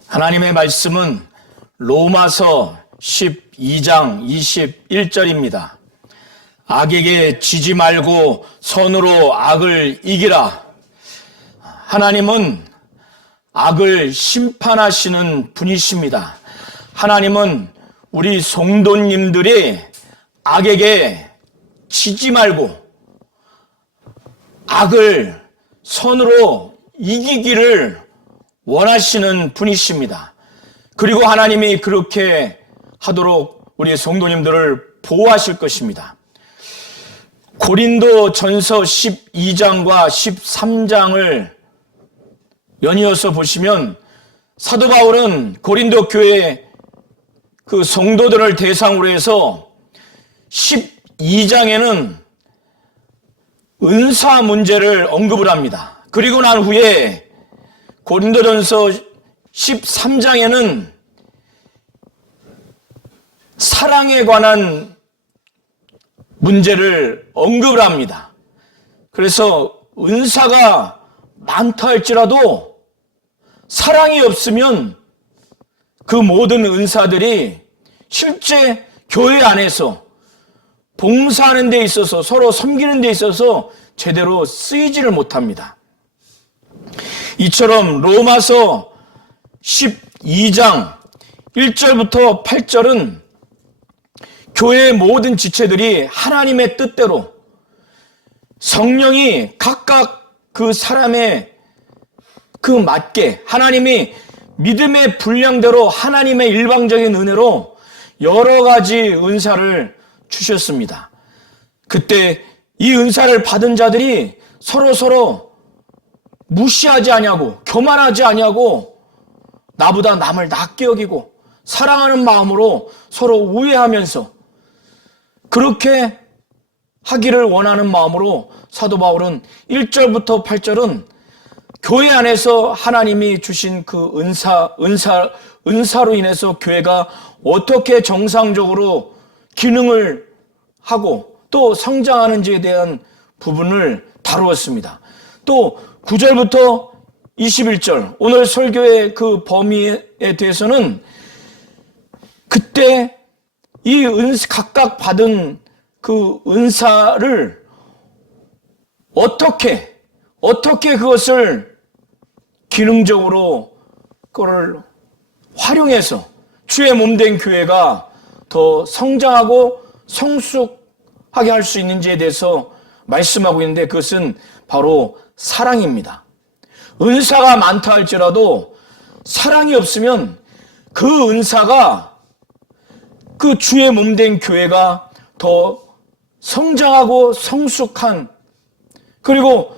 하나님의 말씀은 로마서 12장 21절입니다. 악에게 지지 말고 선으로 악을 이기라. 하나님은 악을 심판하시는 분이십니다. 하나님은 우리 성도님들이 악에게 지지 말고 악을 선으로 이기기를 원하시는 분이십니다. 그리고 하나님이 그렇게 하도록 우리 성도님들을 보호하실 것입니다. 고린도 전서 12장과 13장을 연이어서 보시면 사도 바울은 고린도 교회 그 성도들을 대상으로 해서 12장에는 은사 문제를 언급을 합니다. 그리고 난 후에 고린도전서 13장에는 사랑에 관한 문제를 언급을 합니다. 그래서 은사가 많다 할지라도 사랑이 없으면 그 모든 은사들이 실제 교회 안에서 봉사하는 데 있어서 서로 섬기는 데 있어서 제대로 쓰이지를 못합니다. 이처럼 로마서 12장 1절부터 8절은 교회의 모든 지체들이 하나님의 뜻대로 성령이 각각 그 사람의 그 맞게 하나님이 믿음의 분량대로 하나님의 일방적인 은혜로 여러 가지 은사를 주셨습니다. 그때 이 은사를 받은 자들이 서로 무시하지 아니하고 교만하지 아니하고 나보다 남을 낮게 여기고 사랑하는 마음으로 서로 우애하면서 그렇게 하기를 원하는 마음으로 사도 바울은 1절부터 8절은 교회 안에서 하나님이 주신 그 은사로 인해서 교회가 어떻게 정상적으로 기능을 하고 또 성장하는지에 대한 부분을 다루었습니다. 또 9절부터 21절 오늘 설교의 그 범위에 대해서는 그때 이 각각 받은 그 은사를 어떻게 그것을 기능적으로 그걸 활용해서 주의 몸된 교회가 더 성장하고 성숙하게 할 수 있는지에 대해서 말씀하고 있는데 그것은 바로 사랑입니다. 은사가 많다 할지라도 사랑이 없으면 그 은사가 그 주의 몸된 교회가 더 성장하고 성숙한 그리고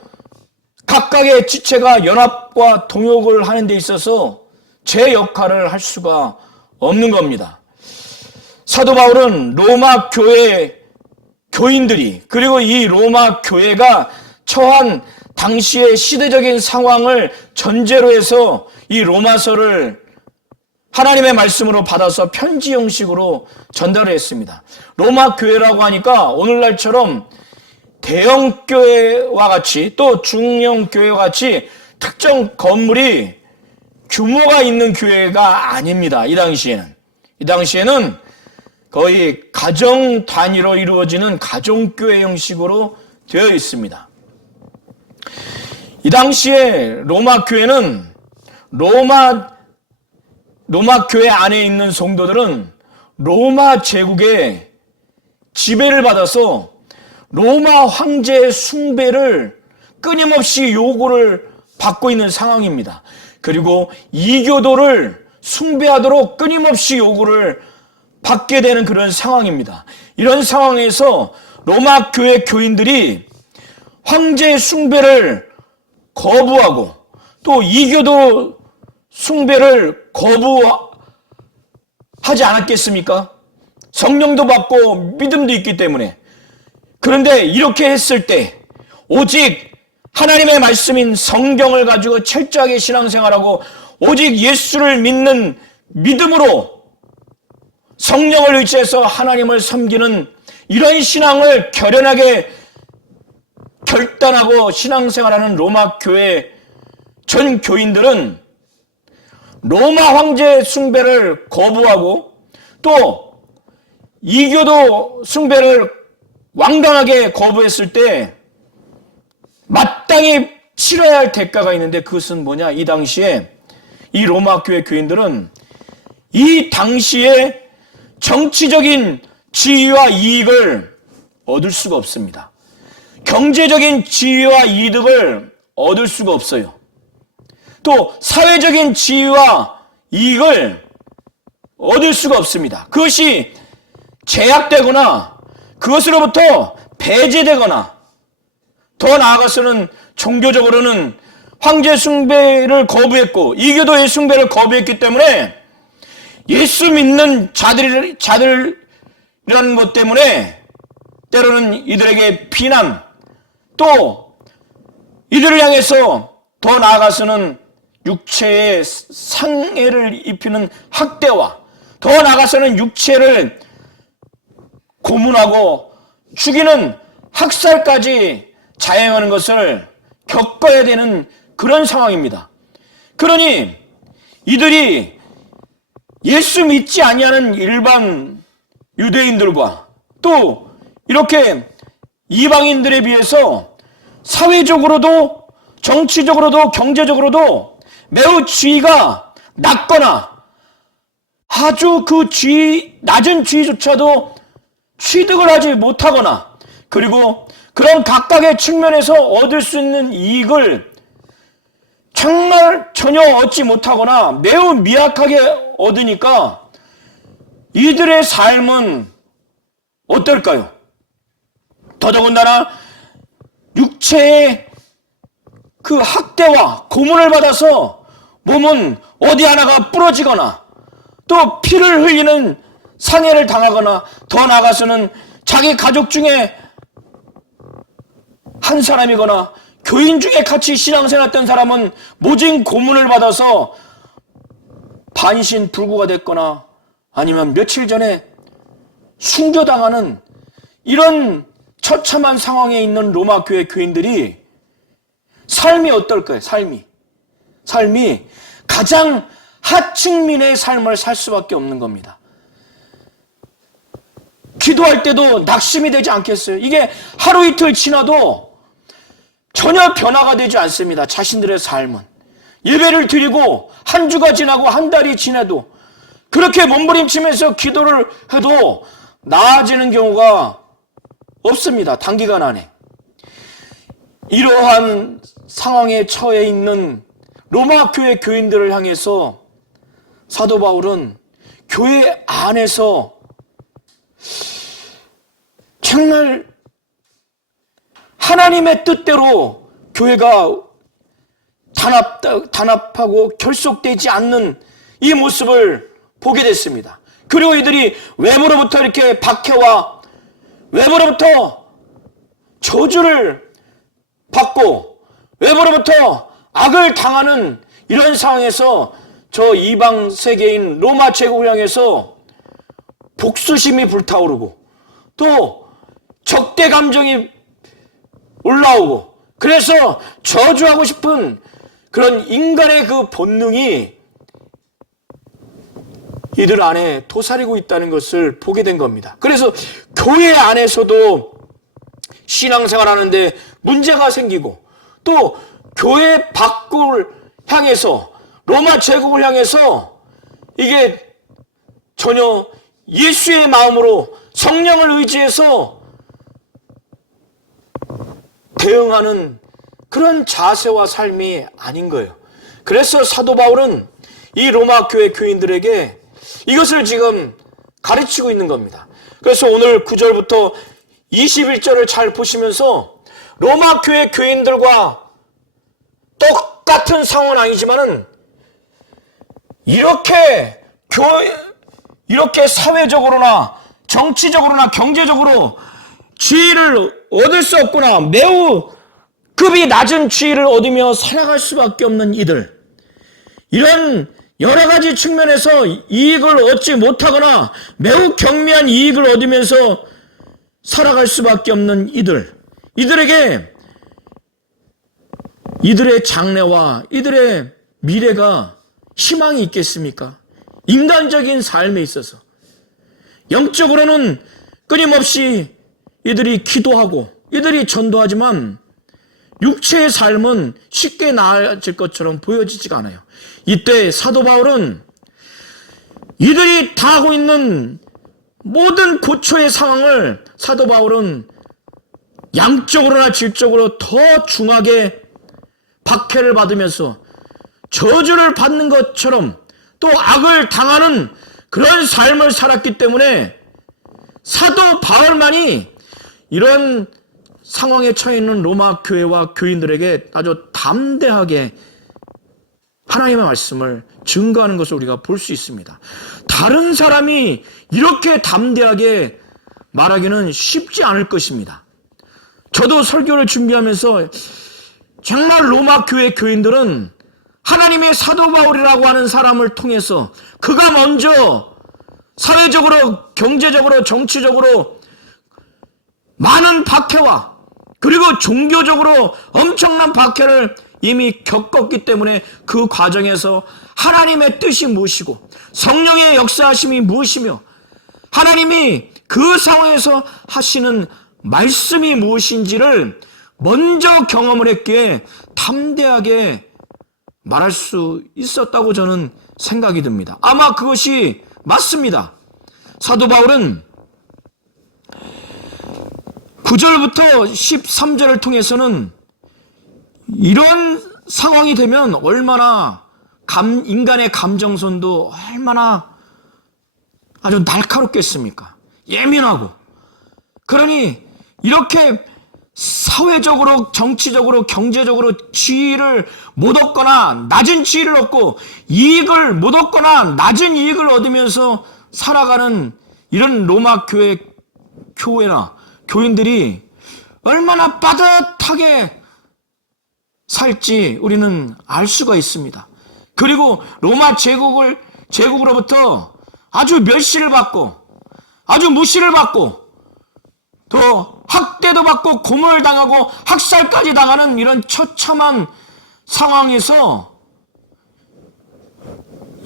각각의 지체가 연합과 동역을 하는 데 있어서 제 역할을 할 수가 없는 겁니다. 사도 바울은 로마 교회 교인들이 그리고 이 로마 교회가 처한 당시의 시대적인 상황을 전제로 해서 이 로마서를 하나님의 말씀으로 받아서 편지 형식으로 전달을 했습니다. 로마 교회라고 하니까 오늘날처럼 대형 교회와 같이 또 중형 교회와 같이 특정 건물이 규모가 있는 교회가 아닙니다. 이 당시에는 거의 가정 단위로 이루어지는 가정교회 형식으로 되어 있습니다. 이 당시에 로마 교회는 로마 교회 안에 있는 성도들은 로마 제국의 지배를 받아서 로마 황제의 숭배를 끊임없이 요구를 받고 있는 상황입니다. 그리고 이교도를 숭배하도록 끊임없이 요구를 받게 되는 그런 상황입니다. 이런 상황에서 로마 교회 교인들이 황제의 숭배를 거부하고 또 이교도 숭배를 거부하지 않았겠습니까? 성령도 받고 믿음도 있기 때문에. 그런데 이렇게 했을 때 오직 하나님의 말씀인 성경을 가지고 철저하게 신앙생활하고 오직 예수를 믿는 믿음으로 성령을 의지해서 하나님을 섬기는 이런 신앙을 결연하게 결단하고 신앙생활하는 로마 교회 전 교인들은 로마 황제 숭배를 거부하고 또 이교도 숭배를 완강하게 거부했을 때 마땅히 치러야 할 대가가 있는데 그것은 뭐냐? 이 당시에 이 로마 교회 교인들은 이 당시에 정치적인 지위와 이익을 얻을 수가 없습니다. 경제적인 지위와 이득을 얻을 수가 없어요. 또 사회적인 지위와 이익을 얻을 수가 없습니다. 그것이 제약되거나 그것으로부터 배제되거나 더 나아가서는 종교적으로는 황제 숭배를 거부했고 이교도의 숭배를 거부했기 때문에 예수 믿는 자들이라는 것 때문에 때로는 이들에게 비난, 또 이들을 향해서 더 나아가서는 육체의 상해를 입히는 학대와 더 나아가서는 육체를 고문하고 죽이는 학살까지 자행하는 것을 겪어야 되는 그런 상황입니다. 그러니 이들이 예수 믿지 아니하는 일반 유대인들과 또 이렇게 이방인들에 비해서 사회적으로도 정치적으로도 경제적으로도 매우 지위가 낮거나 아주 그 낮은 지위조차도 취득을 하지 못하거나 그리고 그런 각각의 측면에서 얻을 수 있는 이익을 정말 전혀 얻지 못하거나 매우 미약하게 얻으니까 이들의 삶은 어떨까요? 더더군다나 육체의 그 학대와 고문을 받아서 몸은 어디 하나가 부러지거나 또 피를 흘리는 상해를 당하거나 더 나아가서는 자기 가족 중에 한 사람이거나 교인 중에 같이 신앙생활했던 사람은 모진 고문을 받아서 반신불구가 됐거나 아니면 며칠 전에 순교당하는 이런 처참한 상황에 있는 로마 교회 교인들이 삶이 어떨까요? 삶이 가장 하층민의 삶을 살 수밖에 없는 겁니다. 기도할 때도 낙심이 되지 않겠어요? 이게 하루 이틀 지나도 전혀 변화가 되지 않습니다. 자신들의 삶은. 예배를 드리고 한 주가 지나고 한 달이 지나도 그렇게 몸부림치면서 기도를 해도 나아지는 경우가 없습니다. 단기간 안에. 이러한 상황에 처해 있는 로마 교회 교인들을 향해서 사도 바울은 교회 안에서 정말 하나님의 뜻대로 교회가 단합하고 결속되지 않는 이 모습을 보게 됐습니다. 그리고 이들이 외부로부터 이렇게 박해와 외부로부터 저주를 받고 외부로부터 악을 당하는 이런 상황에서 저 이방 세계인 로마 제국을 향해서 복수심이 불타오르고 또 적대 감정이 올라오고 그래서 저주하고 싶은 그런 인간의 그 본능이 이들 안에 도사리고 있다는 것을 보게 된 겁니다. 그래서 교회 안에서도 신앙생활 하는데 문제가 생기고 또 교회 밖을 향해서 로마 제국을 향해서 이게 전혀 예수의 마음으로 성령을 의지해서 대응하는 그런 자세와 삶이 아닌 거예요. 그래서 사도 바울은 이 로마 교회 교인들에게 이것을 지금 가르치고 있는 겁니다. 그래서 오늘 9절부터 21절을 잘 보시면서 로마 교회 교인들과 똑같은 상황은 아니지만은 이렇게 사회적으로나 정치적으로나 경제적으로 지위를 얻을 수 없거나 매우 급이 낮은 지위를 얻으며 살아갈 수밖에 없는 이들, 이런 여러 가지 측면에서 이익을 얻지 못하거나 매우 경미한 이익을 얻으면서 살아갈 수밖에 없는 이들에게 이들의 장래와 이들의 미래가 희망이 있겠습니까? 인간적인 삶에 있어서. 영적으로는 끊임없이 이들이 기도하고 이들이 전도하지만 육체의 삶은 쉽게 나아질 것처럼 보여지지가 않아요. 이때 사도 바울은 이들이 당하고 있는 모든 고초의 상황을 사도 바울은 양적으로나 질적으로 더 중하게 박해를 받으면서 저주를 받는 것처럼 또 악을 당하는 그런 삶을 살았기 때문에 사도 바울만이 이런 상황에 처해 있는 로마 교회와 교인들에게 아주 담대하게 하나님의 말씀을 증거하는 것을 우리가 볼 수 있습니다. 다른 사람이 이렇게 담대하게 말하기는 쉽지 않을 것입니다. 저도 설교를 준비하면서 정말 로마 교회 교인들은 하나님의 사도 바울이라고 하는 사람을 통해서 그가 먼저 사회적으로, 경제적으로, 정치적으로 많은 박해와 그리고 종교적으로 엄청난 박해를 이미 겪었기 때문에 그 과정에서 하나님의 뜻이 무엇이고 성령의 역사하심이 무엇이며 하나님이 그 상황에서 하시는 말씀이 무엇인지를 먼저 경험을 했기에 담대하게 말할 수 있었다고 저는 생각이 듭니다. 아마 그것이 맞습니다. 사도 바울은 9절부터 13절을 통해서는 이런 상황이 되면 얼마나 인간의 감정선도 얼마나 아주 날카롭겠습니까? 예민하고. 그러니 이렇게 사회적으로, 정치적으로, 경제적으로 지위를 못 얻거나 낮은 지위를 얻고 이익을 못 얻거나 낮은 이익을 얻으면서 살아가는 이런 로마 교회나 교인들이 얼마나 빠듯하게 살지 우리는 알 수가 있습니다. 그리고 로마 제국으로부터 아주 멸시를 받고 아주 무시를 받고 또 학대도 받고 고문을 당하고 학살까지 당하는 이런 처참한 상황에서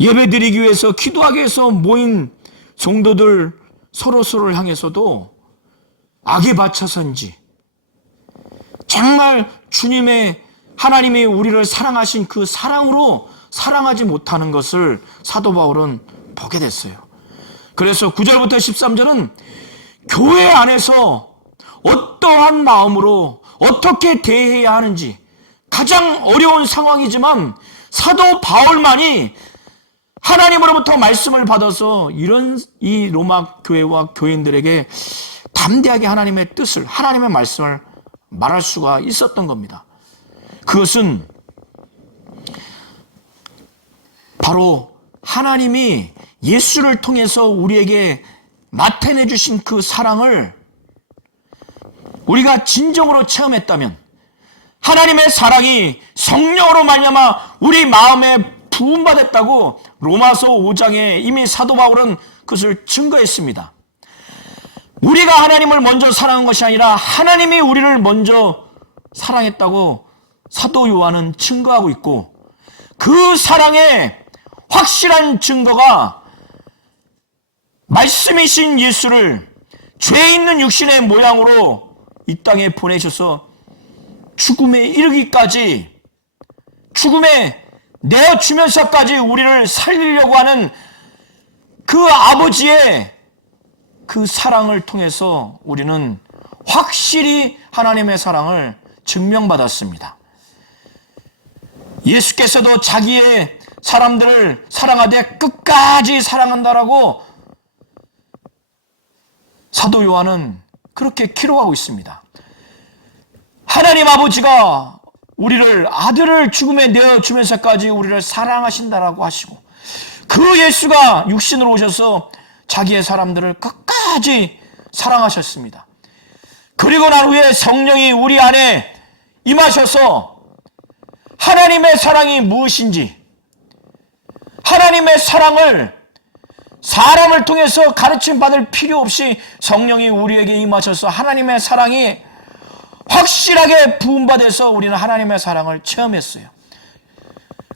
예배드리기 위해서 기도하기 위해서 모인 성도들 서로서로를 향해서도 악에 바쳐서인지 정말 주님의 하나님이 우리를 사랑하신 그 사랑으로 사랑하지 못하는 것을 사도 바울은 보게 됐어요. 그래서 9절부터 13절은 교회 안에서 어떠한 마음으로 어떻게 대해야 하는지 가장 어려운 상황이지만 사도 바울만이 하나님으로부터 말씀을 받아서 이 로마 교회와 교인들에게 담대하게 하나님의 뜻을, 하나님의 말씀을 말할 수가 있었던 겁니다. 그것은 바로 하나님이 예수를 통해서 우리에게 나타내 주신 그 사랑을 우리가 진정으로 체험했다면 하나님의 사랑이 성령으로 말미암아 우리 마음에 부음받았다고 로마서 5장에 이미 사도 바울은 그것을 증거했습니다. 우리가 하나님을 먼저 사랑한 것이 아니라 하나님이 우리를 먼저 사랑했다고 사도 요한은 증거하고 있고 그 사랑의 확실한 증거가 말씀이신 예수를 죄 있는 육신의 모양으로 이 땅에 보내셔서 죽음에 이르기까지 죽음에 내어주면서까지 우리를 살리려고 하는 그 아버지의 그 사랑을 통해서 우리는 확실히 하나님의 사랑을 증명받았습니다. 예수께서도 자기의 사람들을 사랑하되 끝까지 사랑한다라고 사도 요한은 그렇게 기록하고 있습니다. 하나님 아버지가 우리를 아들을 죽음에 내어주면서까지 우리를 사랑하신다라고 하시고 그 예수가 육신으로 오셔서 자기의 사람들을 끝까지 사랑하셨습니다. 그리고 난 후에 성령이 우리 안에 임하셔서 하나님의 사랑이 무엇인지 하나님의 사랑을 사람을 통해서 가르침 받을 필요 없이 성령이 우리에게 임하셔서 하나님의 사랑이 확실하게 부음받아서 우리는 하나님의 사랑을 체험했어요.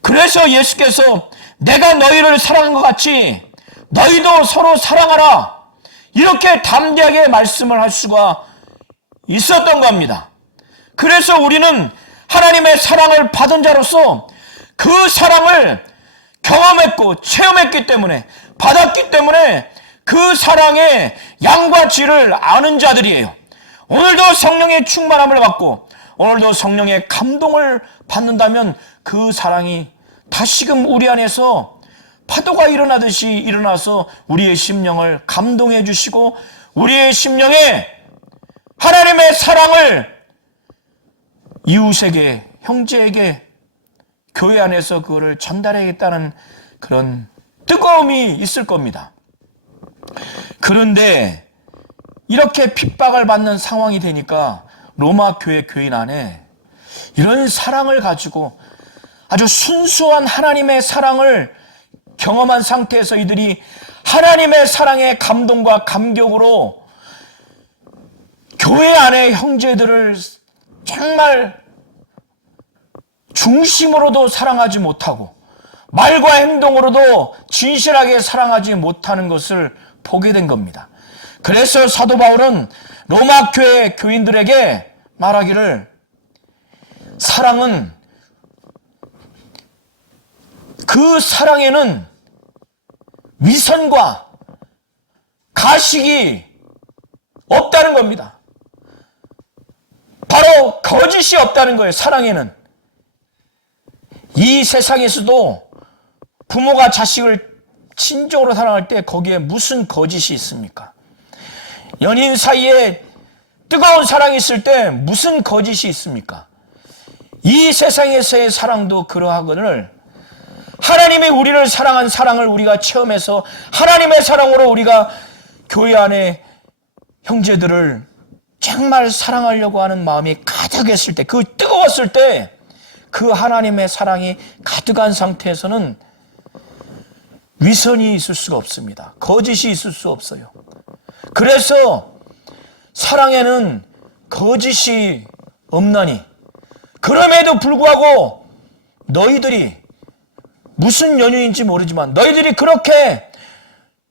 그래서 예수께서 내가 너희를 사랑한 것 같이 너희도 서로 사랑하라, 이렇게 담대하게 말씀을 할 수가 있었던 겁니다. 그래서 우리는 하나님의 사랑을 받은 자로서 그 사랑을 경험했고 체험했기 때문에, 받았기 때문에 그 사랑의 양과 질을 아는 자들이에요. 오늘도 성령의 충만함을 받고 오늘도 성령의 감동을 받는다면 그 사랑이 다시금 우리 안에서 파도가 일어나듯이 일어나서 우리의 심령을 감동해 주시고 우리의 심령에 하나님의 사랑을 이웃에게, 형제에게, 교회 안에서 그거를 전달하겠다는 그런 뜨거움이 있을 겁니다. 그런데 이렇게 핍박을 받는 상황이 되니까 로마 교회 교인 안에 이런 사랑을 가지고 아주 순수한 하나님의 사랑을 경험한 상태에서 이들이 하나님의 사랑의 감동과 감격으로 교회 안의 형제들을 정말 중심으로도 사랑하지 못하고 말과 행동으로도 진실하게 사랑하지 못하는 것을 보게 된 겁니다. 그래서 사도 바울은 로마 교회 교인들에게 말하기를, 사랑은, 그 사랑에는 위선과 가식이 없다는 겁니다. 바로 거짓이 없다는 거예요. 사랑에는. 이 세상에서도 부모가 자식을 친정으로 사랑할 때 거기에 무슨 거짓이 있습니까? 연인 사이에 뜨거운 사랑이 있을 때 무슨 거짓이 있습니까? 이 세상에서의 사랑도 그러하거늘 하나님이 우리를 사랑한 사랑을 우리가 체험해서 하나님의 사랑으로 우리가 교회 안에 형제들을 정말 사랑하려고 하는 마음이 가득했을 때, 그 뜨거웠을 때 그 하나님의 사랑이 가득한 상태에서는 위선이 있을 수가 없습니다. 거짓이 있을 수 없어요. 그래서 사랑에는 거짓이 없나니, 그럼에도 불구하고 너희들이 무슨 연유인지 모르지만 너희들이 그렇게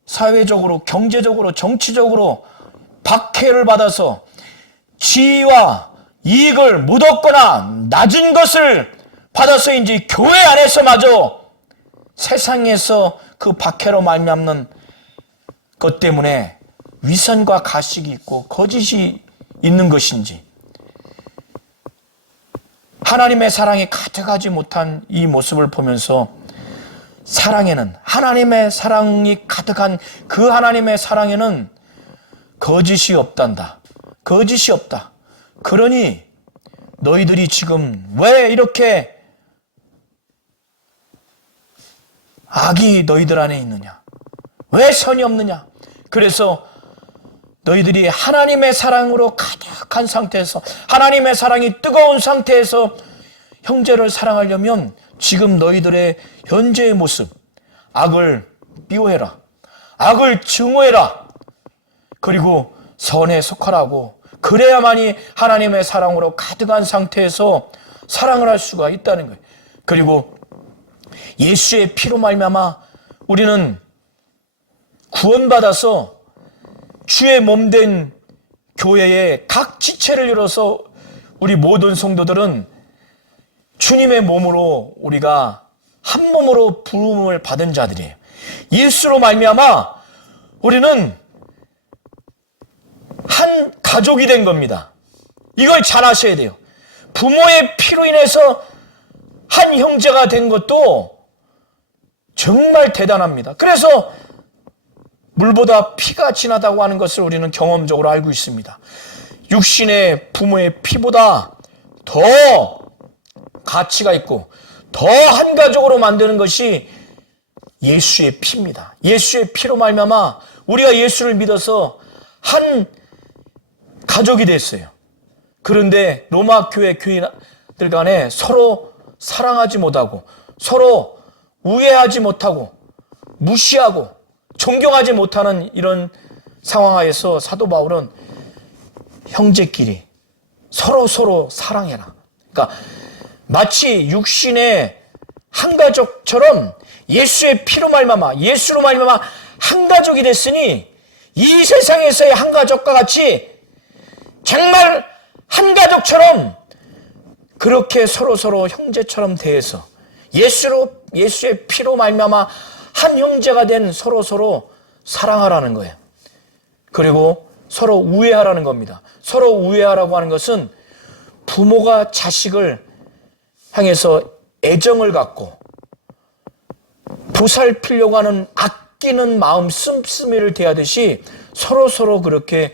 사회적으로, 경제적으로, 정치적으로 박해를 받아서 지위와 이익을 못 얻거나 낮은 것을 받아서인지 교회 안에서마저 세상에서 그 박해로 말미암는 것 때문에 위선과 가식이 있고 거짓이 있는 것인지, 하나님의 사랑이 가득하지 못한 이 모습을 보면서 사랑에는, 하나님의 사랑이 가득한 그 하나님의 사랑에는 거짓이 없단다. 거짓이 없다. 그러니 너희들이 지금 왜 이렇게 악이 너희들 안에 있느냐? 왜 선이 없느냐? 그래서 너희들이 하나님의 사랑으로 가득한 상태에서, 하나님의 사랑이 뜨거운 상태에서 형제를 사랑하려면 지금 너희들의 현재의 모습, 악을 비워해라. 악을 증오해라. 그리고 선에 속하라고. 그래야만이 하나님의 사랑으로 가득한 상태에서 사랑을 할 수가 있다는 거예요. 그리고 예수의 피로 말미암아 우리는 구원받아서 주의 몸된 교회의 각 지체를 이뤄서 우리 모든 성도들은 주님의 몸으로 우리가 한 몸으로 부름을 받은 자들이에요. 예수로 말미암아 우리는 한 가족이 된 겁니다. 이걸 잘 아셔야 돼요. 부모의 피로 인해서 한 형제가 된 것도 정말 대단합니다. 그래서 물보다 피가 진하다고 하는 것을 우리는 경험적으로 알고 있습니다. 육신의 부모의 피보다 더 가치가 있고 더 한 가족으로 만드는 것이 예수의 피입니다. 예수의 피로 말미암아 우리가 예수를 믿어서 한 가족이 됐어요. 그런데 로마 교회 교인들 간에 서로 사랑하지 못하고 서로 우애하지 못하고 무시하고 존경하지 못하는 이런 상황하에서 사도 바울은 형제끼리 서로 사랑해라. 그러니까 마치 육신의 한 가족처럼 예수의 피로 말미암아 예수로 말미암아 한 가족이 됐으니 이 세상에서의 한 가족과 같이 정말 한 가족처럼 그렇게 서로 형제처럼 대해서 예수의 피로 말미암아 한 형제가 된 서로 사랑하라는 거예요. 그리고 서로 우애하라는 겁니다. 서로 우애하라고 하는 것은 부모가 자식을 향해서 애정을 갖고 보살피려고 하는 아끼는 마음 씀씀이를 대하듯이 서로 그렇게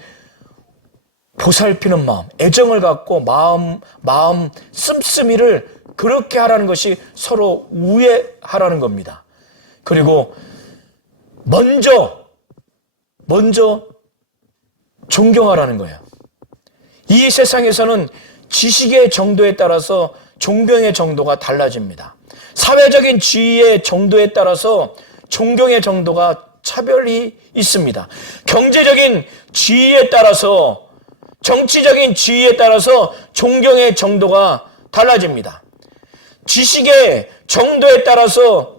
보살피는 마음, 애정을 갖고 마음 씀씀이를 그렇게 하라는 것이 서로 우애하라는 겁니다. 그리고 먼저 존경하라는 거예요. 이 세상에서는 지식의 정도에 따라서 존경의 정도가 달라집니다. 사회적인 지위의 정도에 따라서 존경의 정도가 차별이 있습니다. 경제적인 지위에 따라서, 정치적인 지위에 따라서 존경의 정도가 달라집니다. 지식의 정도에 따라서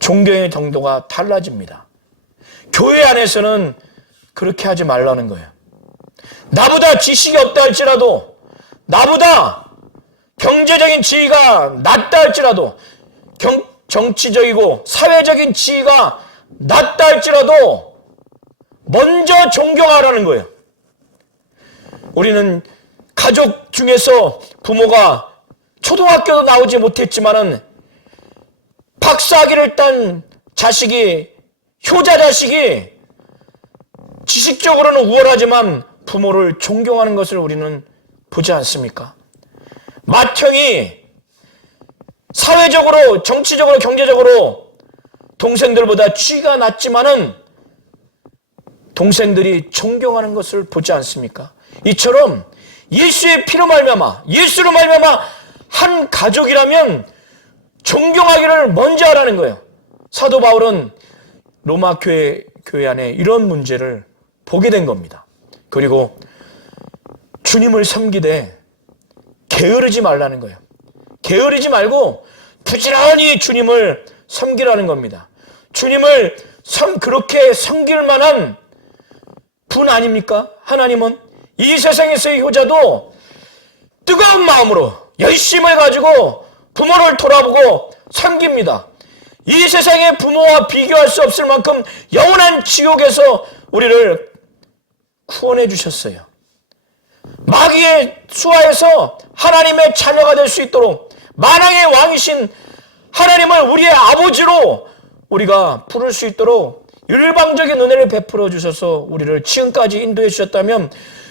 존경의 정도가 달라집니다. 교회 안에서는 그렇게 하지 말라는 거예요. 나보다 지식이 없다 할지라도, 나보다 경제적인 지위가 낮다 할지라도, 정치적이고 사회적인 지위가 낮다 할지라도 먼저 존경하라는 거예요. 우리는 가족 중에서 부모가 초등학교도 나오지 못했지만은 박사학위를 딴 자식이, 효자 자식이 지식적으로는 우월하지만 부모를 존경하는 것을 우리는 보지 않습니까? 맏형이 사회적으로, 정치적으로, 경제적으로 동생들보다 지위가 낮지만은 동생들이 존경하는 것을 보지 않습니까? 이처럼 예수의 피로 말미암아, 예수로 말미암아 한 가족이라면 존경하기를 먼저 하라는 거예요. 사도 바울은 로마 교회 안에 이런 문제를 보게 된 겁니다. 그리고 주님을 섬기되 게으르지 말라는 거예요. 게으르지 말고 부지런히 주님을 섬기라는 겁니다. 주님을 그렇게 섬길 만한 분 아닙니까? 하나님은 이 세상에서의 효자도 뜨거운 마음으로 열심을 가지고 부모를 돌아보고 섬깁니다. 이 세상의 부모와 비교할 수 없을 만큼 영원한 지옥에서 우리를 구원해 주셨어요. 마귀의 수하에서 하나님의 자녀가 될 수 있도록 만왕의 왕이신 하나님을 우리의 아버지로 우리가 부를 수 있도록 일방적인 은혜를 베풀어 주셔서 우리를 지금까지 인도해 주셨다면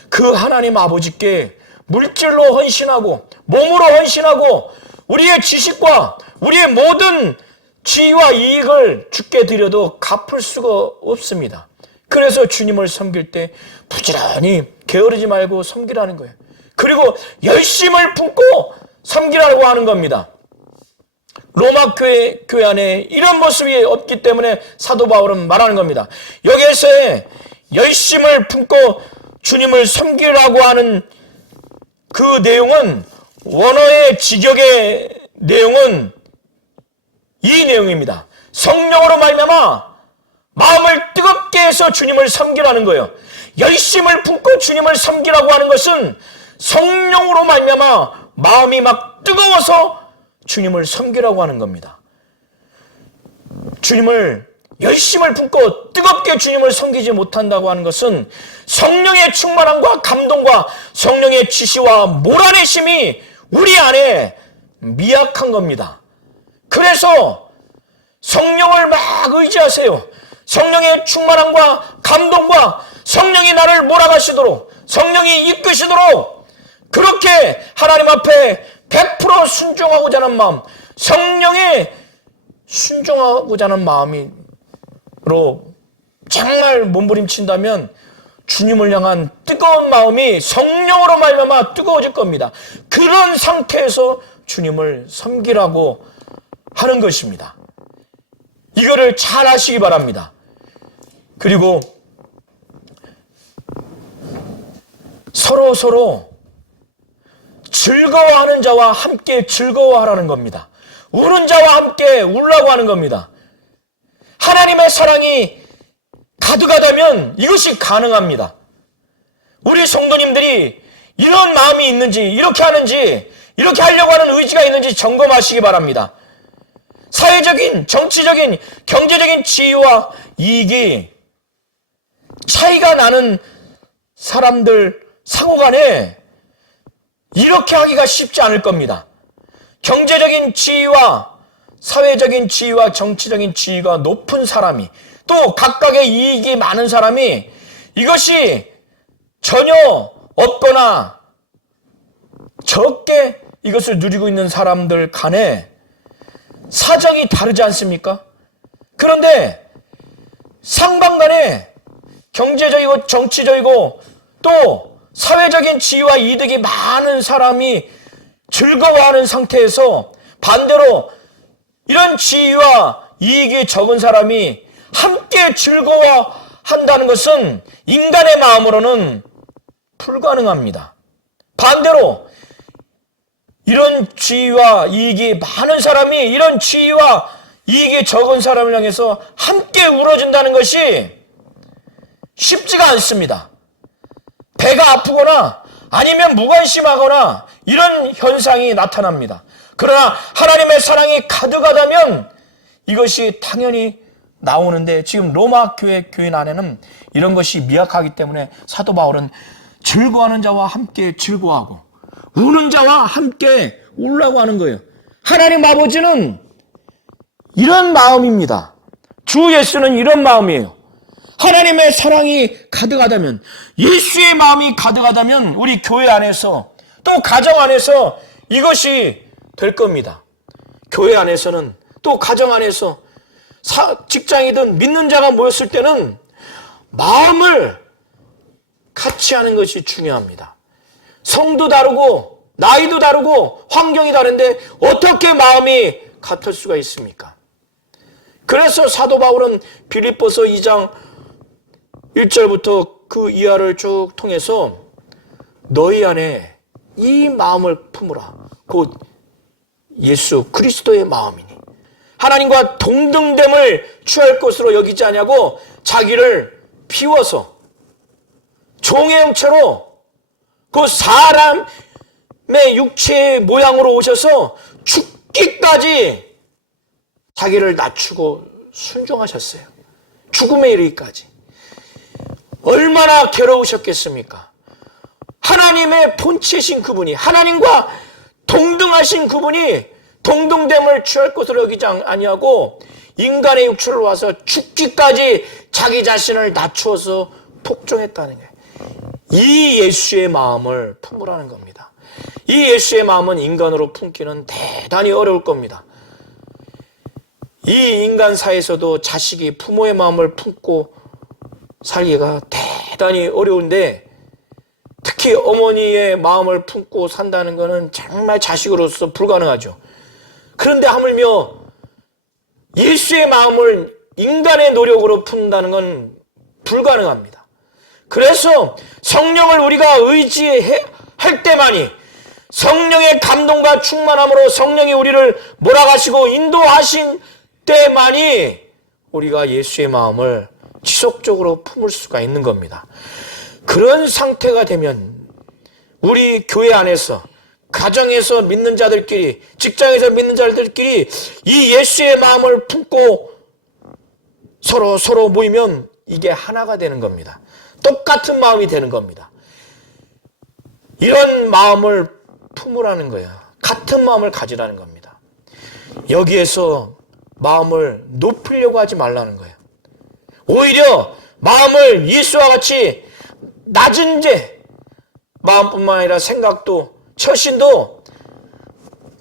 그 하나님 아버지께 물질로 헌신하고 몸으로 헌신하고 우리의 지식과 우리의 모든 지위와 이익을 주께 드려도 갚을 수가 없습니다. 그래서 주님을 섬길 때 부지런히 게으르지 말고 섬기라는 거예요. 그리고 열심을 품고 섬기라고 하는 겁니다. 로마 교회 안에 이런 모습이 없기 때문에 사도 바울은 말하는 겁니다. 여기에서의 열심을 품고 주님을 섬기라고 하는 그 내용은, 원어의 직역의 내용은 이 내용입니다. 성령으로 말미암아 마음을 뜨겁게 해서 주님을 섬기라는 거예요. 열심을 품고 주님을 섬기라고 하는 것은 성령으로 말미암아 마음이 막 뜨거워서 주님을 섬기라고 하는 겁니다. 주님을 열심을 품고 뜨겁게 주님을 섬기지 못한다고 하는 것은 성령의 충만함과 감동과 성령의 지시와 몰아내심이 우리 안에 미약한 겁니다. 그래서 성령을 막 의지하세요. 성령의 충만함과 감동과 성령이 나를 몰아가시도록, 성령이 이끄시도록 그렇게 하나님 앞에 100% 순종하고자 하는 마음, 성령에 순종하고자 하는 마음으로 정말 몸부림친다면 주님을 향한 뜨거운 마음이 성령으로 말미암아 뜨거워질 겁니다. 그런 상태에서 주님을 섬기라고 하는 것입니다. 이거를 잘 아시기 바랍니다. 그리고 서로 즐거워하는 자와 함께 즐거워하라는 겁니다. 우는 자와 함께 울라고 하는 겁니다. 하나님의 사랑이 가득하다면 이것이 가능합니다. 우리 성도님들이 이런 마음이 있는지, 이렇게 하는지, 이렇게 하려고 하는 의지가 있는지 점검하시기 바랍니다. 사회적인, 정치적인, 경제적인 지위와 이익이 차이가 나는 사람들 상호간에 이렇게 하기가 쉽지 않을 겁니다. 경제적인 지위와 사회적인 지위와 정치적인 지위가 높은 사람이, 또 각각의 이익이 많은 사람이 이것이 전혀 없거나 적게 이것을 누리고 있는 사람들 간에 사정이 다르지 않습니까? 그런데 상반간에 경제적이고 정치적이고 또 사회적인 지위와 이득이 많은 사람이 즐거워하는 상태에서 반대로 이런 지위와 이익이 적은 사람이 함께 즐거워한다는 것은 인간의 마음으로는 불가능합니다. 반대로 이런 지위와 이익이 많은 사람이 이런 지위와 이익이 적은 사람을 향해서 함께 울어준다는 것이 쉽지가 않습니다. 배가 아프거나 아니면 무관심하거나 이런 현상이 나타납니다. 그러나 하나님의 사랑이 가득하다면 이것이 당연히 나오는데 지금 로마 교회 교인 안에는 이런 것이 미약하기 때문에 사도 바울은 즐거워하는 자와 함께 즐거워하고 우는 자와 함께 울라고 하는 거예요. 하나님 아버지는 이런 마음입니다. 주 예수는 이런 마음이에요. 하나님의 사랑이 가득하다면, 예수의 마음이 가득하다면 우리 교회 안에서 또 가정 안에서 이것이 될 겁니다. 교회 안에서는 또 가정 안에서 직장이든 믿는 자가 모였을 때는 마음을 같이 하는 것이 중요합니다. 성도 다르고 나이도 다르고 환경이 다른데 어떻게 마음이 같을 수가 있습니까? 그래서 사도 바울은 빌립보서 2장 1절부터 그 이하를 쭉 통해서 너희 안에 이 마음을 품으라. 곧 예수 그리스도의 마음이니 하나님과 동등됨을 취할 것으로 여기지 아니하고 자기를 비워서 종의 형체로 그 사람의 육체의 모양으로 오셔서 죽기까지 자기를 낮추고 순종하셨어요. 죽음에 이르기까지. 얼마나 괴로우셨겠습니까? 하나님의 본체신 그분이, 하나님과 동등하신 그분이 동등됨을 취할 것으로 여기지 아니하고 인간의 육체를 와서 죽기까지 자기 자신을 낮추어서 복종했다는 거예요. 이 예수의 마음을 품으라는 겁니다. 이 예수의 마음은 인간으로 품기는 대단히 어려울 겁니다. 이 인간사에서도 자식이 부모의 마음을 품고 살기가 대단히 어려운데 특히 어머니의 마음을 품고 산다는 것은 정말 자식으로서 불가능하죠. 그런데 하물며 예수의 마음을 인간의 노력으로 품는다는 건 불가능합니다. 그래서 성령을 우리가 의지할 때만이, 성령의 감동과 충만함으로 성령이 우리를 몰아가시고 인도하신 때만이 우리가 예수의 마음을 지속적으로 품을 수가 있는 겁니다. 그런 상태가 되면 우리 교회 안에서, 가정에서 믿는 자들끼리, 직장에서 믿는 자들끼리 이 예수의 마음을 품고 서로 모이면 이게 하나가 되는 겁니다. 똑같은 마음이 되는 겁니다. 이런 마음을 품으라는 거예요. 같은 마음을 가지라는 겁니다. 여기에서 마음을 높이려고 하지 말라는 거예요. 오히려 마음을 예수와 같이 낮은 죄, 마음뿐만 아니라 생각도, 처신도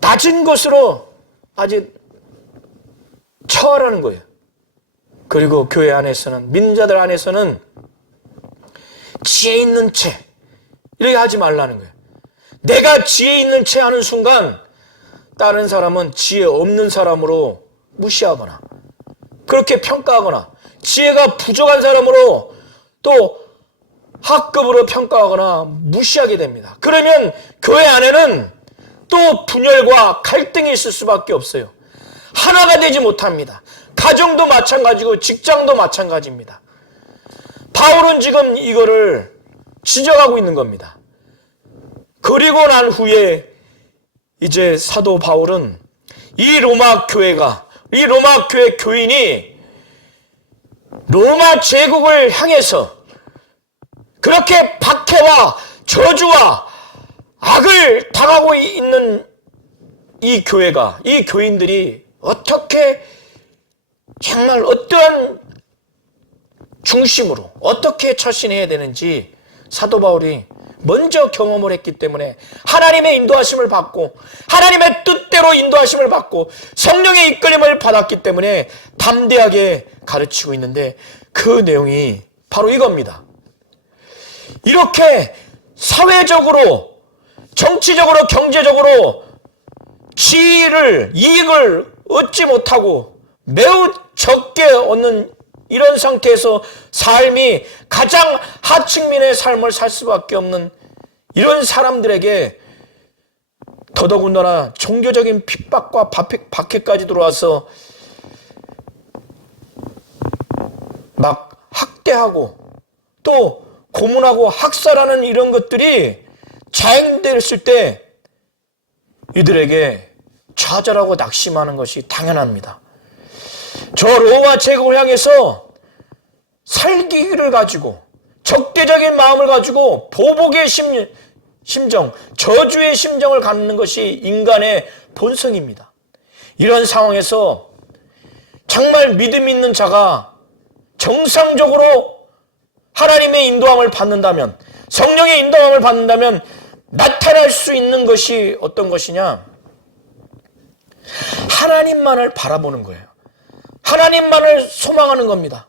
낮은 것으로 아주 처하라는 거예요. 그리고 교회 안에서는, 믿는 자들 안에서는 지혜 있는 채 이렇게 하지 말라는 거예요. 내가 지혜 있는 채 하는 순간 다른 사람은 지혜 없는 사람으로 무시하거나 그렇게 평가하거나 지혜가 부족한 사람으로 또 학급으로 평가하거나 무시하게 됩니다. 그러면 교회 안에는 또 분열과 갈등이 있을 수밖에 없어요. 하나가 되지 못합니다. 가정도 마찬가지고 직장도 마찬가지입니다. 바울은 지금 이거를 지적하고 있는 겁니다. 그리고 난 후에 이제 사도 바울은 이 로마 교회 교인이 로마 제국을 향해서 그렇게 박해와 저주와 악을 당하고 있는 이 교회가, 이 교인들이 어떻게 정말 어떠한 중심으로 어떻게 처신해야 되는지 사도 바울이 먼저 경험을 했기 때문에 하나님의 인도하심을 받고 하나님의 뜻대로 인도하심을 받고 성령의 이끌림을 받았기 때문에 담대하게 가르치고 있는데, 그 내용이 바로 이겁니다. 이렇게 사회적으로, 정치적으로, 경제적으로 이익을 얻지 못하고 매우 적게 얻는 이런 상태에서 삶이 가장 하층민의 삶을 살 수밖에 없는 이런 사람들에게 더더군다나 종교적인 핍박과 박해까지 들어와서 막 학대하고 또 고문하고 학살하는 이런 것들이 자행됐을 때 이들에게 좌절하고 낙심하는 것이 당연합니다. 저 로마 제국을 향해서 살기를 가지고 적대적인 마음을 가지고 보복의 심정, 저주의 심정을 갖는 것이 인간의 본성입니다. 이런 상황에서 정말 믿음 있는 자가 정상적으로 하나님의 인도함을 받는다면, 성령의 인도함을 받는다면 나타날 수 있는 것이 어떤 것이냐? 하나님만을 바라보는 거예요. 하나님만을 소망하는 겁니다.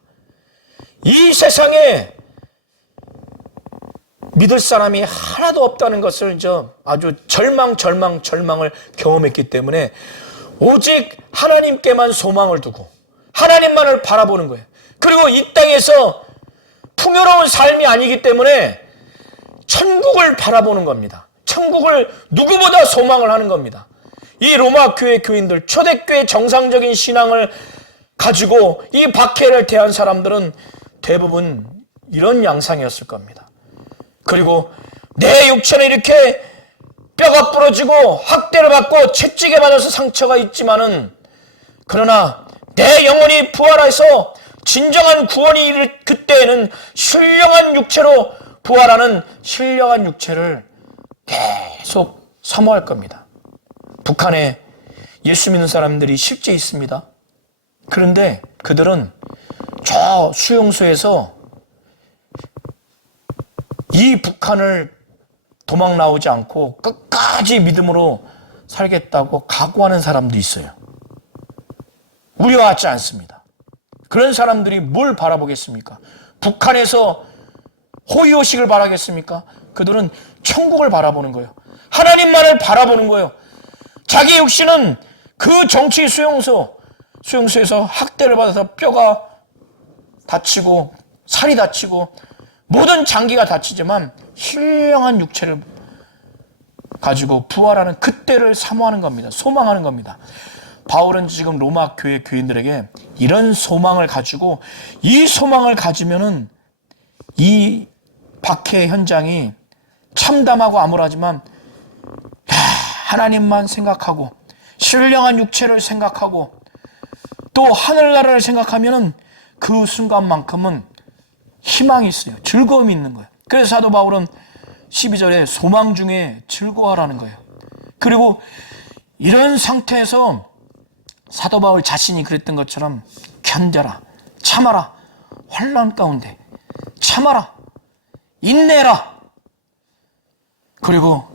이 세상에 믿을 사람이 하나도 없다는 것을 아주 절망을 경험했기 때문에 오직 하나님께만 소망을 두고 하나님만을 바라보는 거예요. 그리고 이 땅에서 풍요로운 삶이 아니기 때문에 천국을 바라보는 겁니다. 천국을 누구보다 소망을 하는 겁니다. 이 로마 교회 교인들, 초대교회 정상적인 신앙을 가지고 이 박해를 대한 사람들은 대부분 이런 양상이었을 겁니다. 그리고 내 육체는 이렇게 뼈가 부러지고 학대를 받고 채찍에 맞아서 상처가 있지만은, 그러나 내 영혼이 부활해서 진정한 구원이 이를 그때에는 신령한 육체로 부활하는 신령한 육체를 계속 사모할 겁니다. 북한에 예수 믿는 사람들이 실제 있습니다. 그런데 그들은 저 수용소에서 이 북한을 도망 나오지 않고 끝까지 믿음으로 살겠다고 각오하는 사람도 있어요. 우리와 같지 않습니다. 그런 사람들이 뭘 바라보겠습니까? 북한에서 호의호식을 바라겠습니까? 그들은 천국을 바라보는 거예요. 하나님만을 바라보는 거예요. 자기 육신은 그 정치 수용소에서 학대를 받아서 뼈가 다치고 살이 다치고 모든 장기가 다치지만 신령한 육체를 가지고 부활하는 그때를 사모하는 겁니다. 소망하는 겁니다. 바울은 지금 로마 교회 교인들에게 이런 소망을 가지고, 이 소망을 가지면은 이 박해 현장이 참담하고 암울하지만 하나님만 생각하고 신령한 육체를 생각하고 또 하늘나라를 생각하면은 그 순간만큼은 희망이 있어요. 즐거움이 있는 거예요. 그래서 사도 바울은 12절에 소망 중에 즐거워하라는 거예요. 그리고 이런 상태에서 사도 바울 자신이 그랬던 것처럼 견뎌라, 참아라, 환난 가운데 참아라, 인내라. 그리고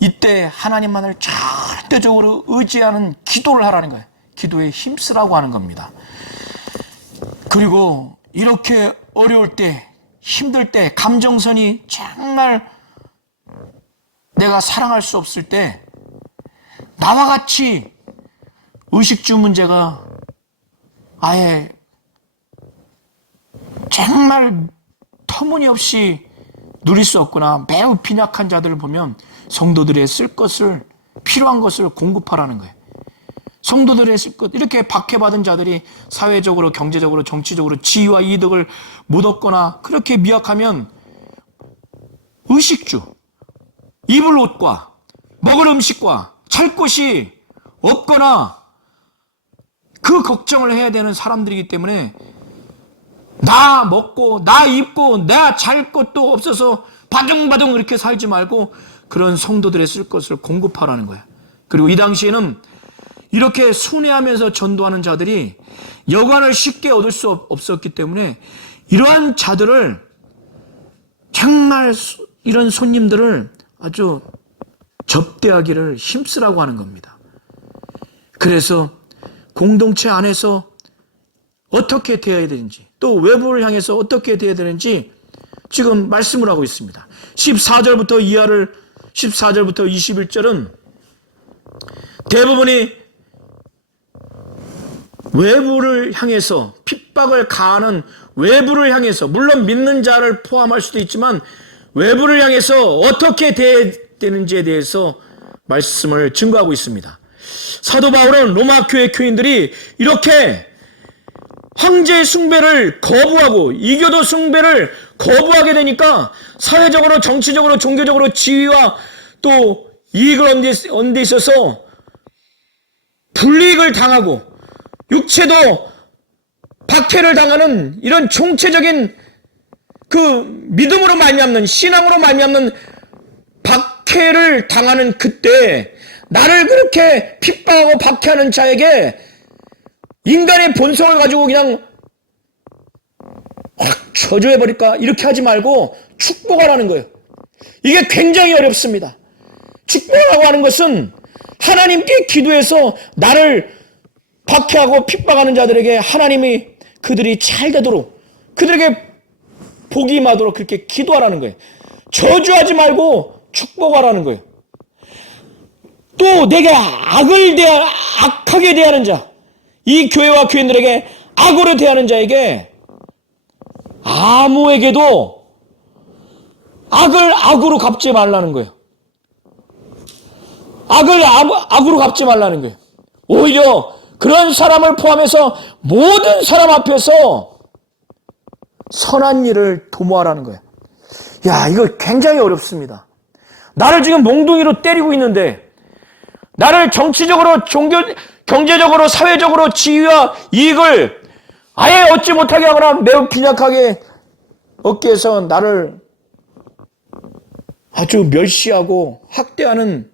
이때 하나님만을 절대적으로 의지하는 기도를 하라는 거예요. 기도에 힘쓰라고 하는 겁니다. 그리고 이렇게 어려울 때, 힘들 때, 감정선이 정말 내가 사랑할 수 없을 때 나와 같이 의식주 문제가 아예 정말 터무니없이 누릴 수 없거나 매우 빈약한 자들을 보면 성도들의 쓸 것을, 필요한 것을 공급하라는 거예요. 성도들의 쓸 것, 이렇게 박해받은 자들이 사회적으로, 경제적으로, 정치적으로 지위와 이득을 못 얻거나 그렇게 미약하면 의식주, 입을 옷과 먹을 음식과 살 곳이 없거나 그 걱정을 해야 되는 사람들이기 때문에 나 먹고 나 입고 나 잘 것도 없어서 바둥바둥 이렇게 살지 말고 그런 성도들의 쓸 것을 공급하라는 거야. 그리고 이 당시에는 이렇게 순회하면서 전도하는 자들이 여관을 쉽게 얻을 수 없었기 때문에 이러한 자들을 정말 이런 손님들을 아주 접대하기를 힘쓰라고 하는 겁니다. 그래서 공동체 안에서 어떻게 대해야 되는지 또 외부를 향해서 어떻게 대해야 되는지 지금 말씀을 하고 있습니다. 14절부터 이하를 14절부터 21절은 대부분이 외부를 향해서 핍박을 가하는 외부를 향해서 물론 믿는 자를 포함할 수도 있지만 외부를 향해서 어떻게 대해야 되는지에 대해서 말씀을 증거하고 있습니다. 사도 바울은 로마 교회 교인들이 이렇게 황제 숭배를 거부하고 이교도 숭배를 거부하게 되니까 사회적으로 정치적으로 종교적으로 지위와 또 이익을 얻는 데 있어서 불이익을 당하고 육체도 박해를 당하는 이런 총체적인 그 믿음으로 말미암는 신앙으로 말미암는 박해를 당하는 그때 나를 그렇게 핍박하고 박해하는 자에게 인간의 본성을 가지고 그냥 저주해버릴까 이렇게 하지 말고 축복하라는 거예요. 이게 굉장히 어렵습니다. 축복하라고 하는 것은 하나님께 기도해서 나를 박해하고 핍박하는 자들에게 하나님이 그들이 잘 되도록 그들에게 복이 임하도록 그렇게 기도하라는 거예요. 저주하지 말고 축복하라는 거예요. 또 내게 악하게 대하는 자, 이 교회와 교인들에게 악으로 대하는 자에게 아무에게도 악을 악으로 갚지 말라는 거예요. 악을 악으로 갚지 말라는 거예요. 오히려 그런 사람을 포함해서 모든 사람 앞에서 선한 일을 도모하라는 거예요. 야, 이거 굉장히 어렵습니다. 나를 지금 몽둥이로 때리고 있는데 나를 정치적으로 경제적으로 사회적으로 지위와 이익을 아예 얻지 못하게 하거나 매우 빈약하게 얻게 해서 나를 아주 멸시하고 학대하는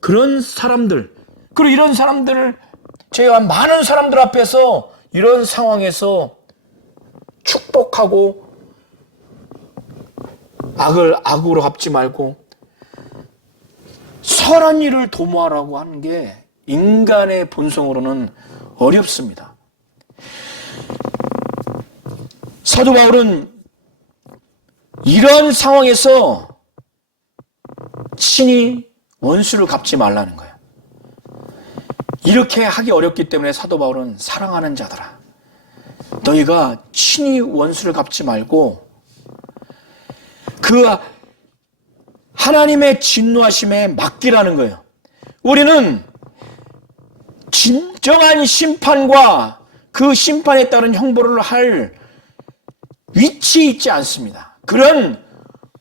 그런 사람들, 그리고 이런 사람들을 제가 많은 사람들 앞에서 이런 상황에서 축복하고 악을 악으로 갚지 말고 선한 일을 도모하라고 하는 게 인간의 본성으로는 어렵습니다. 사도 바울은 이런 상황에서 친히 원수를 갚지 말라는 거예요. 이렇게 하기 어렵기 때문에 사도 바울은 사랑하는 자들아, 너희가 친히 원수를 갚지 말고 그 하나님의 진노하심에 맡기라는 거예요. 우리는 진정한 심판과 그 심판에 따른 형벌을 할 위치에 있지 않습니다. 그런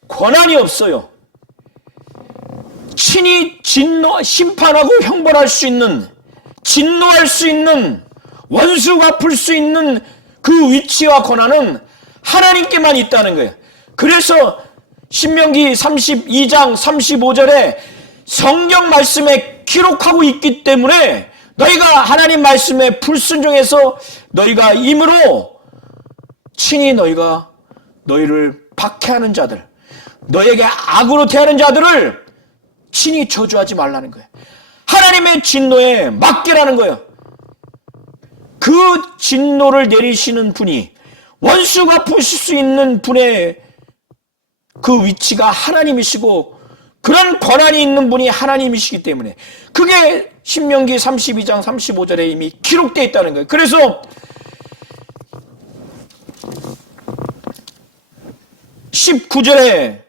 권한이 없어요. 친히 심판하고 형벌할 수 있는, 진노할 수 있는, 원수 갚을 수 있는 그 위치와 권한은 하나님께만 있다는 거예요. 그래서 신명기 32장 35절에 성경 말씀에 기록하고 있기 때문에 너희가 하나님 말씀에 불순종해서 너희가 임으로 친히 너희가 너희를 박해하는 자들, 너희에게 악으로 대하는 자들을 친히 저주하지 말라는 거예요. 하나님의 진노에 맡기라는 거예요. 그 진노를 내리시는 분이 원수 갚으실 수 있는 분의 그 위치가 하나님이시고 그런 권한이 있는 분이 하나님이시기 때문에 그게 신명기 32장 35절에 이미 기록되어 있다는 거예요. 그래서 19절에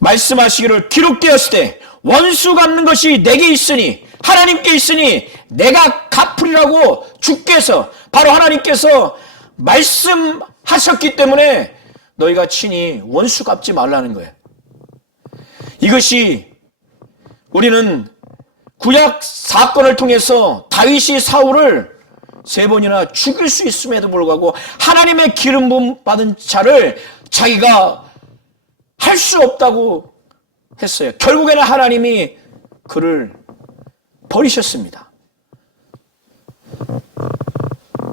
말씀하시기를 기록되었을 때 원수 갚는 것이 내게 있으니 하나님께 있으니 내가 갚으리라고 주께서, 바로 하나님께서 말씀하셨기 때문에 너희가 친히 원수 갚지 말라는 거예요. 이것이 우리는 구약 사건을 통해서 다윗이 사울을 3번이나 죽일 수 있음에도 불구하고 하나님의 기름 부음 받은 자를 자기가 할 수 없다고 했어요. 결국에는 하나님이 그를 버리셨습니다.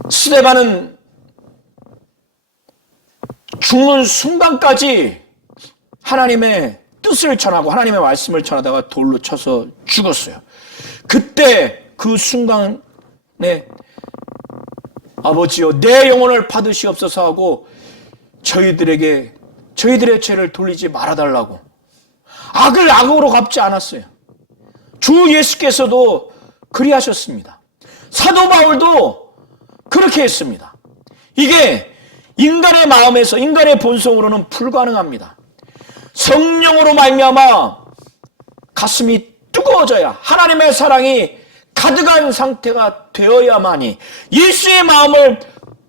스데반은 죽는 순간까지 하나님의 뜻을 전하고 하나님의 말씀을 전하다가 돌로 쳐서 죽었어요. 그때 그 순간에 아버지여 내 영혼을 받으시옵소서 하고 저희들의 죄를 돌리지 말아달라고, 악을 악으로 갚지 않았어요. 주 예수께서도 그리하셨습니다. 사도 바울도 그렇게 했습니다. 이게 인간의 마음에서, 인간의 본성으로는 불가능합니다. 성령으로 말미암아 가슴이 뜨거워져야, 하나님의 사랑이 가득한 상태가 되어야만이, 예수의 마음을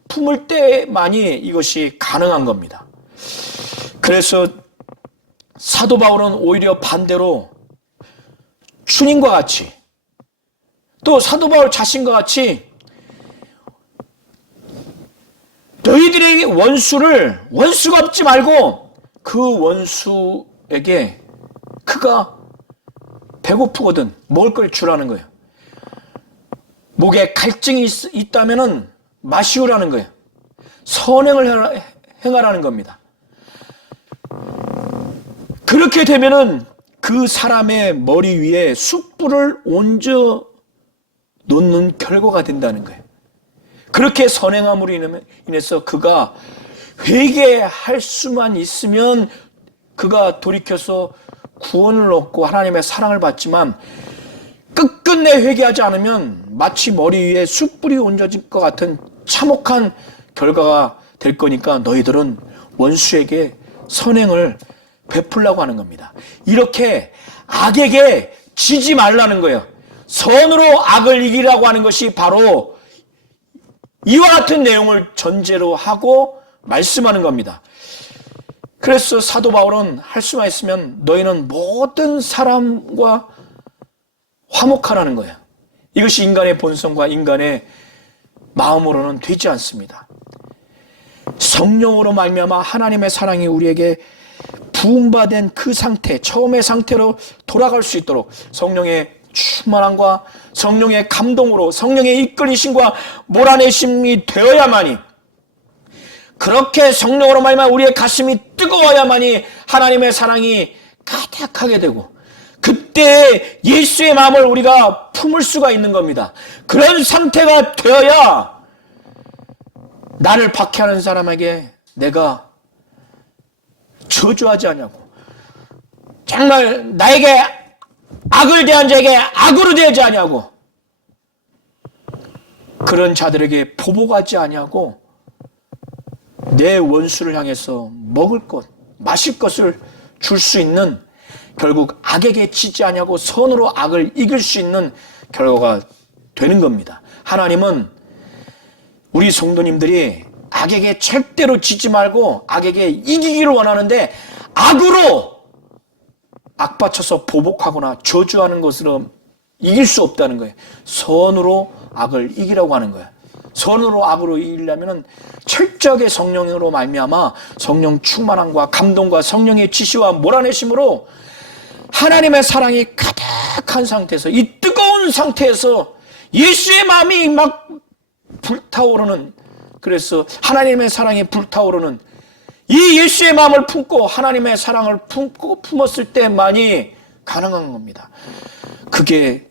품을 때만이 이것이 가능한 겁니다. 그래서 사도 바울은 오히려 반대로 주님과 같이, 또 사도 바울 자신과 같이 너희들의 원수 갚지 말고 그 원수에게 그가 배고프거든 먹을 걸 주라는 거예요. 목에 갈증이 있다면 마시우라는 거예요. 선행을 행하라는 겁니다. 그렇게 되면은 그 사람의 머리 위에 숯불을 얹어 놓는 결과가 된다는 거예요. 그렇게 선행함으로 인해서 그가 회개할 수만 있으면 그가 돌이켜서 구원을 얻고 하나님의 사랑을 받지만, 끝끝내 회개하지 않으면 마치 머리 위에 숯불이 얹어진 것 같은 참혹한 결과가 될 거니까 너희들은 원수에게 선행을 베풀라고 하는 겁니다. 이렇게 악에게 지지 말라는 거예요. 선으로 악을 이기라고 하는 것이 바로 이와 같은 내용을 전제로 하고 말씀하는 겁니다. 그래서 사도 바울은 할 수만 있으면 너희는 모든 사람과 화목하라는 거예요. 이것이 인간의 본성과 인간의 마음으로는 되지 않습니다. 성령으로 말미암아 하나님의 사랑이 우리에게 부음받은 그 상태, 처음의 상태로 돌아갈 수 있도록 성령의 충만함과 성령의 감동으로, 성령의 이끌리심과 몰아내심이 되어야만이, 그렇게 성령으로 말미암아 우리의 가슴이 뜨거워야만이 하나님의 사랑이 가득하게 되고, 그때 예수의 마음을 우리가 품을 수가 있는 겁니다. 그런 상태가 되어야 나를 박해하는 사람에게 내가 저주하지 않냐고, 정말 나에게 악을 대한 자에게 악으로 대하지 않냐고, 그런 자들에게 보복하지 않냐고, 내 원수를 향해서 먹을 것, 마실 것을 줄 수 있는, 결국 악에게 지지 않냐고 선으로 악을 이길 수 있는 결과가 되는 겁니다. 하나님은 우리 성도님들이 악에게 절대로 지지 말고 악에게 이기기를 원하는데, 악으로 악받쳐서 보복하거나 저주하는 것으로 이길 수 없다는 거예요. 선으로 악을 이기라고 하는 거예요. 선으로 악으로 이기려면 철저하게 성령으로 말미암아 성령 충만함과 감동과 성령의 지시와 몰아내심으로 하나님의 사랑이 가득한 상태에서, 이 뜨거운 상태에서 예수의 마음이 막 불타오르는, 그래서 하나님의 사랑이 불타오르는 이 예수의 마음을 품고 하나님의 사랑을 품었을 때만이 가능한 겁니다. 그게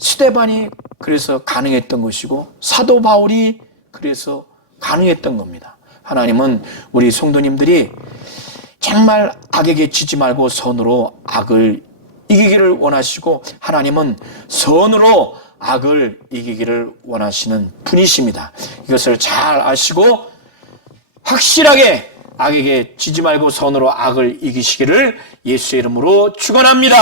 스데반이 그래서 가능했던 것이고 사도 바울이 그래서 가능했던 겁니다. 하나님은 우리 성도님들이 정말 악에게 지지 말고 선으로 악을 이기기를 원하시고, 하나님은 선으로 악을 이기기를 원하시는 분이십니다. 이것을 잘 아시고 확실하게 악에게 지지 말고 선으로 악을 이기시기를 예수의 이름으로 축원합니다.